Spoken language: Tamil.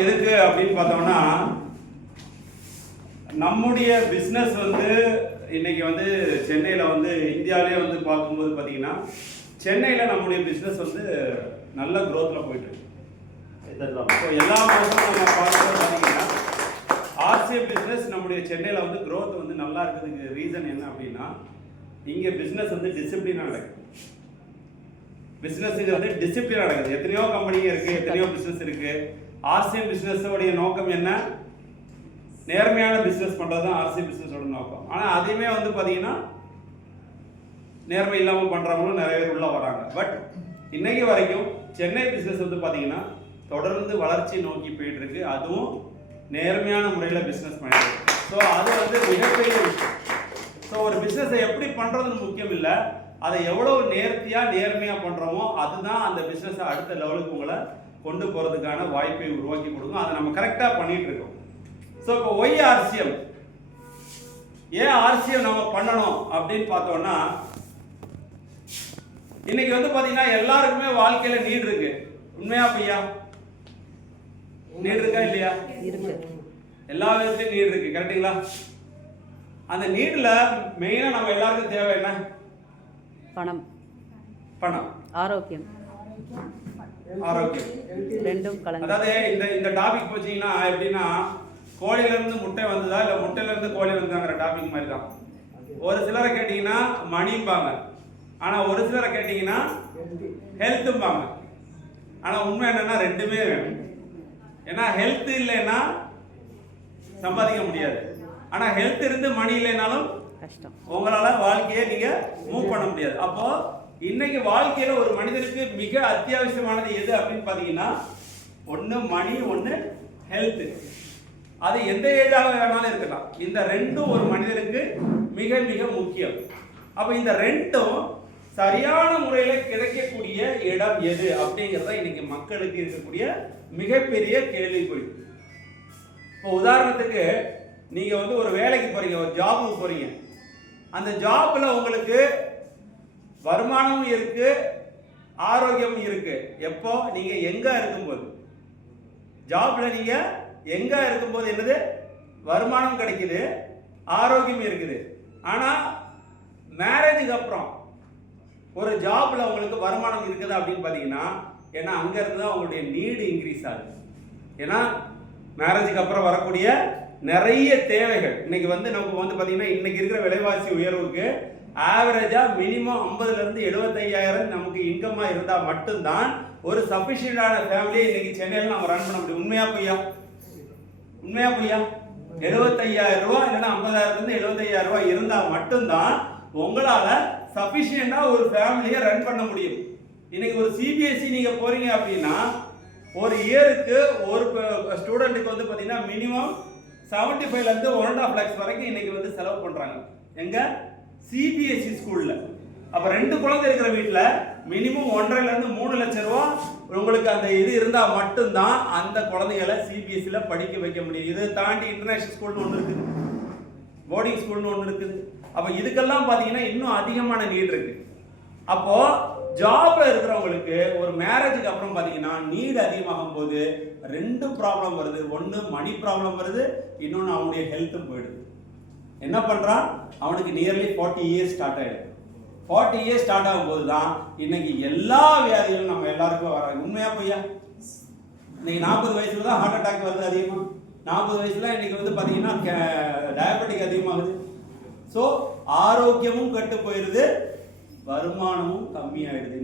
எதுக்கு அப்படின்னு பார்த்தோம்னா, நம்முடைய பிஸ்னஸ் இன்னைக்கு சென்னையில் இந்தியாவிலே பார்க்கும்போது பார்த்தீங்கன்னா, சென்னையில் நம்முடைய பிஸ்னஸ் நல்ல க்ரோத்தில் போயிட்டு இருக்கு. ஸோ எல்லா மாதமும் நம்ம பார்க்கும்போது பார்த்தீங்கன்னா, ஆர்சிஎம் பிஸ்னஸ் நம்முடைய சென்னையில் க்ரோத் நல்லா இருக்கிறதுக்கு ரீசன் என்ன அப்படின்னா, இங்கே பிஸ்னஸ் டிசிப்ளினாக நடக்குது. பிஸ்னஸுங்கிறது டிசிப்ளினாக நடக்குது. எத்தனையோ கம்பெனிங்க இருக்குது, எத்தனையோ பிஸ்னஸ் இருக்குது. ஆர்சிஎம் பிஸ்னஸோடைய நோக்கம் என்ன? நேர்மையான பிஸ்னஸ் பண்ணுறது தான் ஆர்சிஎம் பிஸ்னஸோட நோக்கம். ஆனால் அதையுமே பார்த்தீங்கன்னா, நேர்மை இல்லாமல் பண்ணுறவங்களும் நிறைய பேர் உள்ளே வராங்க. பட் இன்னைக்கு வரைக்கும் சென்னை பிஸ்னஸ் பார்த்தீங்கன்னா தொடர்ந்து வளர்ச்சி நோக்கி போயிட்டு இருக்கு. அதுவும் நேர்மையான முறையில் பிஸ்னஸ் பண்ணிட்டு. ஸோ அது மிகப்பெரிய விஷயம். ஸோ ஒரு பிஸ்னஸை எப்படி பண்ணுறதுன்னு முக்கியம் இல்லை, அதை எவ்வளோ நேர்மையாக பண்ணுறோமோ அதுதான் அந்த பிஸ்னஸை அடுத்த லெவலுக்கு உங்களை கொண்டு போகிறதுக்கான வாய்ப்பை உருவாக்கி கொடுக்கும். அதை நம்ம கரெக்டாக பண்ணிட்டு இருக்கோம். ஸோ இப்போ ஒய் ஆர்சிஎம், ஏன் ஆர்சிஎம் நம்ம பண்ணணும் அப்படின்னு பார்த்தோம்னா, இன்னைக்கு பார்த்தீங்கன்னா எல்லாருக்குமே வாழ்க்கையில் நீட் இருக்கு. உண்மையா பொய்யா? நீட் இருக்கா இல்லையா? எல்லா விதத்துலையும் நீட் இருக்கு. கரெக்டுங்களா? அந்த நீட்ல மெயினா நம்ம எல்லாருக்கும் தேவை என்ன? பணம், ஆரோக்கியம் ரெண்டும் கலந்து. அதாவது இந்த டாபிக் போச்சீங்கன்னா எப்படின்னா, கோழில இருந்து முட்டை வந்ததா இல்ல முட்டையில இருந்து கோழி வந்தாங்கிற டாபிக் மாதிரி தான். ஒரு சிலரை கேட்டீங்கன்னா மணிம்பாங்க, ஆனா ஒரு சிலரை கேட்டீங்கன்னா ஹெல்த்தும்பாங்க. ஆனா உண்மை என்னன்னா ரெண்டுமே வேணும். ஏன்னா ஹெல்த் இல்லைன்னா சம்பாதிக்க முடியாது. ஆனா ஹெல்த் இருந்து மணி இல்லைனாலும் கஷ்டம். உங்களால வாழ்க்கையை நீங்க மூவ் பண்ண முடியாது. அப்போ இன்னைக்கு வாழ்க்கையில ஒரு மனிதனுக்கு மிக அத்தியாவசியமானது எது அப்படின்னு பாத்தீங்கன்னா, ஒன்னு மணி, ஒன்னு ஹெல்த். அது எந்த ஏஜாக வேணாலும் இருக்கலாம். இந்த ரெண்டும் ஒரு மனிதனுக்கு மிக மிக முக்கியம். அப்ப இந்த ரெண்டும் சரியான முறையில கிடைக்கக்கூடிய இடம் எது அப்படிங்கறத இன்னைக்கு மக்களுக்கு இருக்கக்கூடிய மிகப்பெரிய கேள்விக்குறி. இப்போ உதாரணத்துக்கு நீங்க ஒரு வேலைக்கு போறீங்க, ஒரு ஜாபுக்கு போறீங்க. அந்த ஜாப்ல உங்களுக்கு வருமானமும் இருக்கு, ஆரோக்கியமும் இருக்கு. எப்போ? நீங்க எங்க இருக்கும்போது. ஜாப்ல நீங்க எங்க இருக்கும்போது என்னது? வருமானம் கிடைக்குது, ஆரோக்கியம் இருக்குது. ஆனா மேரேஜுக்கு அப்புறம் ஒரு ஜாப்ல உங்களுக்கு வருமானம் இருக்குது அப்படின்னு பாத்தீங்கன்னா, ஏன்னா அங்க இருந்து தான் உங்களுடைய நீடு இன்க்ரீஸ் ஆகுது. ஏன்னா மேரேஜுக்கு அப்புறம் வரக்கூடிய நிறைய தேவைகள் இன்னைக்கு நமக்கு பாத்தீங்கன்னா, இன்னைக்கு இருக்கிற விலைவாசி உயர்வுக்கு ஆவரேஜா மினிமம் 50,000 இருந்து 75,000 நமக்கு இன்கமா இருந்தா மட்டும்தான் ஒரு சஃபிஷியன்டான ஃபேமிலியை இன்னைக்கு சென்னையில் நம்ம ரன் பண்ண முடியும். உண்மையா பொய்யா? 75,000 ரூபாய் இல்லைன்னா 50,000 இருந்து 75,000 ரூபாய் இருந்தா மட்டும்தான் உங்களால சஃபிஷியண்டா ஒரு ஃபேமிலியை ரன் பண்ண முடியும். இன்னைக்கு ஒரு சிபிஎஸ்சி நீங்க போறீங்க அப்படின்னா, ஒரு இயருக்கு ஒரு ஸ்டூடெண்ட்டுக்கு பாத்தீங்கன்னா மினிமம் 75 ல இருந்து 1.5 lakhs வரைக்கும் இன்னைக்கு செலவு பண்றாங்க. எங்க? சிபிஎஸ்சி ஸ்கூல்ல. அப்ப 2 குழந்தை இருக்கிற வீட்டுல மினிமம் 1.5 ல இருந்து 3 லட்சம் ரூபாய் உங்களுக்கு அந்த இது இருந்தா மட்டும்தான் அந்த குழந்தைகளை சிபிஎஸ்சில படிக்க வைக்க முடியும். இதை தாண்டி இன்டர்நேஷனல் ஸ்கூல்னு ஒன்று இருக்குது, போர்டிங் ஸ்கூல்னு ஒன்று இருக்குது. அப்ப இதுக்கெல்லாம் பாத்தீங்கன்னா இன்னும் அதிகமான நீட் இருக்கு. அப்போ ஜாப்ல இருக்கிறவங்களுக்கு ஒரு மேரேஜுக்கு அப்புறம் பாத்தீங்கன்னா நீட் அதிகமாகும் போது 2 ப்ராப்ளம் வருது. ஒன்னு மணி ப்ராப்ளம் வருது, இன்னொன்னு அவனுடைய ஹெல்த்தும் போயிடுது. என்ன பண்றான்? அவனுக்கு நியர்லி 40 இயர்ஸ் ஸ்டார்ட் ஆயிடுது. 40 இயர்ஸ் ஸ்டார்ட் ஆகும் போது தான் இன்னைக்கு எல்லா வியாதிகளும் நம்ம எல்லாருக்கும் வராங்க. உண்மையா பொய்யா? இன்னைக்கு 40 வயசுல தான் ஹார்ட் அட்டாக் வருது அதிகமா. 40 வயசுல இன்னைக்கு பாத்தீங்கன்னா டயபெட்டிக் அதிகமாகுது. ஸோ ஆரோக்கியமும் கெட்டு போயிடுது, வருமானமும் கம்மியாயிடுது.